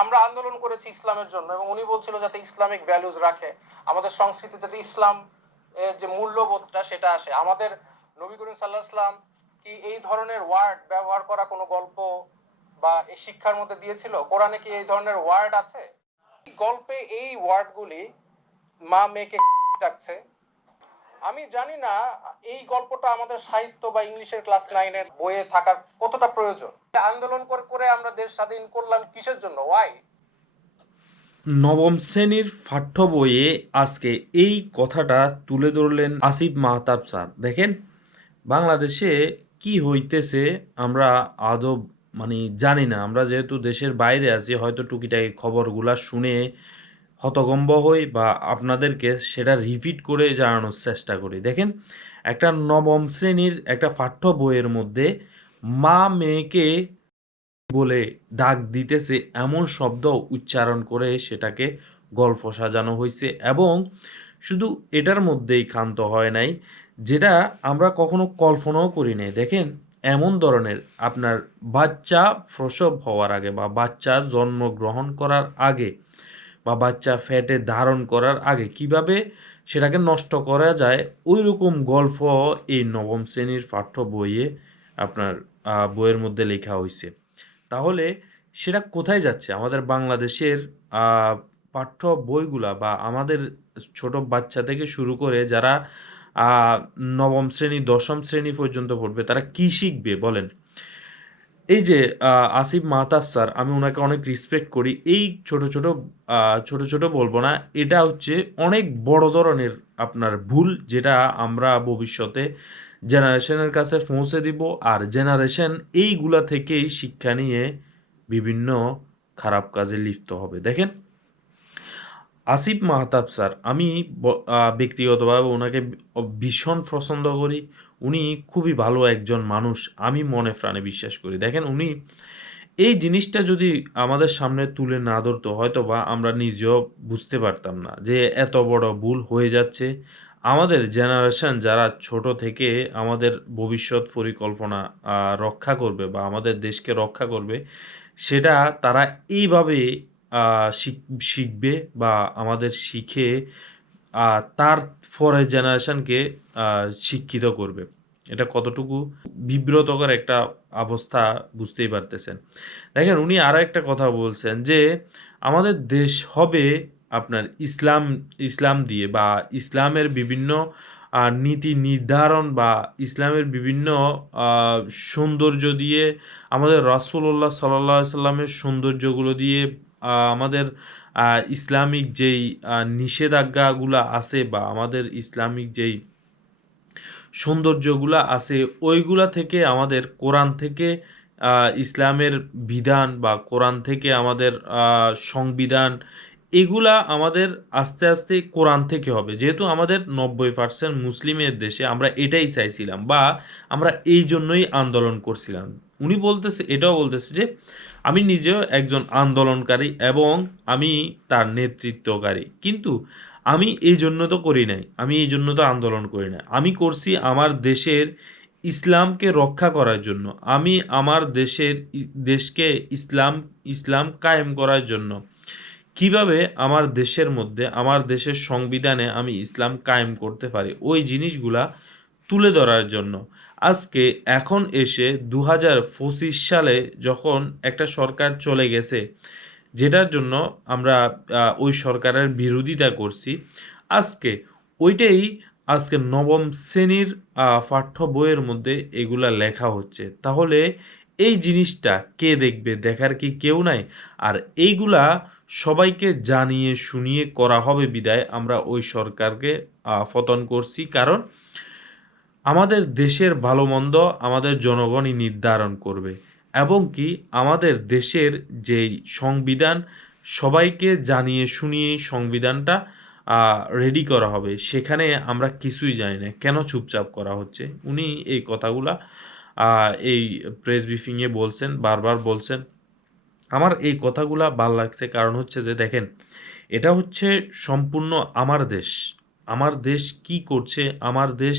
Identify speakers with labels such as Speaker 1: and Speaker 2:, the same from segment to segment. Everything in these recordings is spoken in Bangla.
Speaker 1: আমরা আন্দোলন করেছি ইসলামের জন্য এবং উনি বলছিল যাতে ইসলামিক ভ্যালুজ রাখে, আমাদের সংস্কৃতি যাতে ইসলাম যে মূল্যবোধটা সেটা আসে। আমাদের নবী করিম সাল্লাহ ইসলাম কি এই ধরনের ওয়ার্ড ব্যবহার করা কোনো গল্প বা এই শিক্ষার মধ্যে দিয়েছিল? কোরআনে কি এই ধরনের ওয়ার্ড আছে? গল্পে এই ওয়ার্ডগুলি মা মেয়েকে ডাকছে আমি জানি না এই গল্পটা আমাদের সাহিত্য বা ইংলিশের ক্লাস নাইনের বইয়ে থাকার কতটা প্রয়োজন। আন্দোলন করে করে আমরা দেশ স্বাধীন করলাম কিসের জন্য? ওয়াই
Speaker 2: নবম শ্রেণির পাঠ্য বইয়ে আজকে এই কথাটা তুলে ধরলেন আসিফ মাহতাব স্যার। দেখেন, বাংলাদেশে কি হইতেছে আমরা আদব মানে জানি না। আমরা যেহেতু দেশের বাইরে আছি, হয়তো টুকিটাকি খবরগুলা শুনে হতগম্ব হই বা আপনাদেরকে সেটা রিপিট করে জানানোর চেষ্টা করি। দেখেন, একটা নবম শ্রেণির একটা পাঠ্য বইয়ের মধ্যে মা মেয়েকে বলে ডাক দিতেছে এমন শব্দ উচ্চারণ করে সেটাকে গল্প সাজানো হয়েছে এবং শুধু এটার মধ্যেই ক্ষান্ত হয় নাই যেটা আমরা কখনো কল্পনাও করি নাই। দেখেন, এমন ধরনের আপনার বাচ্চা প্রসব হওয়ার আগে বা বাচ্চা জন্মগ্রহণ করার আগে বা বাচ্চা ফ্যাটে ধারণ করার আগে কীভাবে সেটাকে নষ্ট করা যায় ওই রকম গল্প এই নবম শ্রেণির পাঠ্য বইয়ে আপনার বইয়ের মধ্যে লেখা হয়েছে তাহলে সেটা কোথায় যাচ্ছে? আমাদের বাংলাদেশের পাঠ্য বইগুলা বা আমাদের ছোট বাচ্চা থেকে শুরু করে যারা নবম শ্রেণি, দশম শ্রেণি পর্যন্ত পড়বে, তারা কি শিখবে বলেন? এই যে আসিফ মাহতাব স্যার, আমি ওনাকে অনেক রেসপেক্ট করি। এই ছোট ছোট ছোট ছোট বলব না, এটা হচ্ছে অনেক বড় ধরনের আপনার ভুল যেটা আমরা ভবিষ্যতে জেনারেশনের কাছে পৌঁছে দিব আর জেনারেশন এইগুলা থেকেই শিক্ষা নিয়ে বিভিন্ন খারাপ কাজে লিপ্ত হবে। দেখেন, আসিফ মাহতাব স্যার, আমি ব্যক্তিগতভাবে ওনাকে ভীষণ পছন্দ করি। উনি খুবই ভালো একজন মানুষ, আমি মনে প্রাণে বিশ্বাস করি। দেখেন উনি এই জিনিসটা যদি আমাদের সামনে তুলে না ধরতো হয়তো বা আমরা নিজেও বুঝতে পারতাম না যে এত বড় ভুল হয়ে যাচ্ছে। আমাদের জেনারেশন যারা ছোট থেকে আমাদের ভবিষ্যৎ পরিকল্পনা রক্ষা করবে বা আমাদের দেশকে রক্ষা করবে, সেটা তারা এইভাবে শিখ- শিখবে বা আমাদের শিখে তার পরের জেনারেশনকে শিক্ষিত করবে। এটা কতটুকু বিব্রতকর একটা অবস্থা বুঝতেই পারতেছেন। দেখেন, উনি আরও একটা কথা বলছেন যে, আমাদের দেশ হবে আপনার ইসলাম ইসলাম দিয়ে বা ইসলামের বিভিন্ন নীতি নির্ধারণ বা ইসলামের বিভিন্ন সৌন্দর্য দিয়ে আমাদের রাসূলুল্লাহ সাল্লাহ সাল্লামের সৌন্দর্যগুলো দিয়ে আমাদের ইসলামিক যেই নিষেধাজ্ঞাগুলো আছে বা আমাদের ইসলামিক যেই সৌন্দর্যগুলো আছে, ওইগুলা থেকে আমাদের কোরআন থেকে ইসলামের বিধান বা কোরআন থেকে আমাদের সংবিধান এগুলা আমাদের আস্তে আস্তে কোরআন থেকে হবে। যেহেতু আমাদের নব্বই পার্সেন্ট মুসলিমের দেশে আমরা এটাই চাইছিলাম বা আমরা এই জন্যই আন্দোলন করছিলাম। উনি বলতেছে, এটাও বলতেছে যে, আমি নিজেও একজন আন্দোলনকারী এবং আমি তার নেতৃত্বকারী। কিন্তু আমি এই জন্য তো করি নাই, আমি এই জন্য তো আন্দোলন করি না আমি করছি আমার দেশের ইসলামকে রক্ষা করার জন্য। আমি আমার দেশের দেশকে ইসলাম ইসলাম কায়েম করার জন্য। কীভাবে আমার দেশের মধ্যে, আমার দেশের সংবিধানে আমি ইসলাম কায়েম করতে পারি? ওই জিনিসগুলা তুলে ধরার জন্য। আজকে এখন এসে দু হাজার পঁচিশ সালে যখন একটা সরকার চলে গেছে, যেটার জন্য আমরা ওই সরকারের বিরোধিতা করছি, আজকে ওইটাই আজকে নবম শ্রেণির পাঠ্য বইয়ের মধ্যে এগুলা লেখা হচ্ছে। তাহলে এই জিনিসটা কে দেখবে? দেখার কি কেউ নাই? আর এইগুলা সবাইকে জানিয়ে শুনিয়ে করা হবে বিদায়। আমরা ওই সরকারকে পতন করছি। কারণ আমাদের দেশের ভালো মন্দ আমাদের জনগণই নির্ধারণ করবে। এবং কি আমাদের দেশের যেই সংবিধান, সবাইকে জানিয়ে শুনিয়ে সংবিধানটা রেডি করা হবে। সেখানে আমরা কিছুই জানি না। কেন চুপচাপ করা হচ্ছে? উনি এই কথাগুলা এই প্রেস ব্রিফিংয়ে বলছেন, বারবার বলছেন। আমার এই কথাগুলা ভালো লাগছে। কারণ হচ্ছে যে, দেখেন, এটা হচ্ছে সম্পূর্ণ আমার দেশ। আমার দেশ কি করছে? আমার দেশ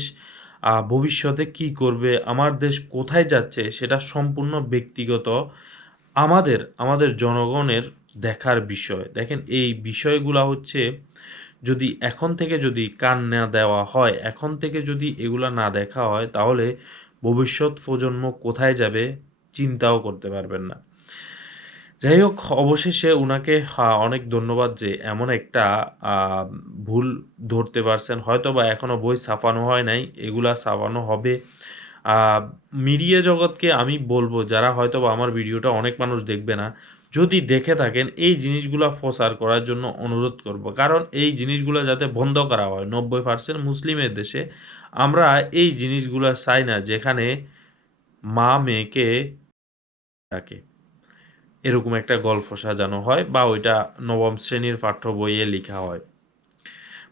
Speaker 2: ভবিষ্যতে কি করবে? আমার দেশ কোথায় যাচ্ছে? সেটা সম্পূর্ণ ব্যক্তিগত আমাদের আমাদের জনগণের দেখার বিষয়। দেখেন, এই বিষয়গুলা হচ্ছে যদি এখন থেকে যদি কান না দেওয়া হয়, এখন থেকে যদি এগুলা না দেখা হয়, তাহলে ভবিষ্যৎ প্রজন্ম কোথায় যাবে? চিন্তাও করতে পারবেন না। যাই হোক অবশেষে আহ, অনেক ধন্যবাদ যে এমন একটা ভুল ধরতে পারছেন। হয়তো বা এখনও বই ছাপানো হয় নাই এগুলা ছাপানো হবে। মিডিয়া জগৎকে আমি বলব যারা হয়তো বা আমার ভিডিওটা অনেক মানুষ দেখবে না যদি দেখে থাকেন এই জিনিসগুলো প্রচার করার জন্য অনুরোধ করব। কারণ এই জিনিসগুলো যাতে বন্ধ করা হয় নব্বই পার্সেন্ট মুসলিমের দেশে আমরা এই জিনিসগুলো চাই না যেখানে মা মেয়েকে ডাকে। এরকম একটা গল্প সাজানো হয় বা ওইটা নবম শ্রেণির পাঠ্য বইয়ে লেখা হয়।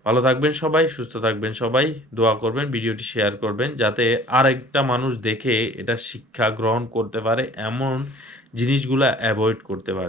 Speaker 2: ভালো থাকবেন সবাই, সুস্থ থাকবেন সবাই, দোয়া করবেন, ভিডিওটি শেয়ার করবেন যাতে আরেকটা মানুষ দেখে এটা শিক্ষা গ্রহণ করতে পারে, এমন জিনিসগুলো অ্যাভয়েড করতে পারে।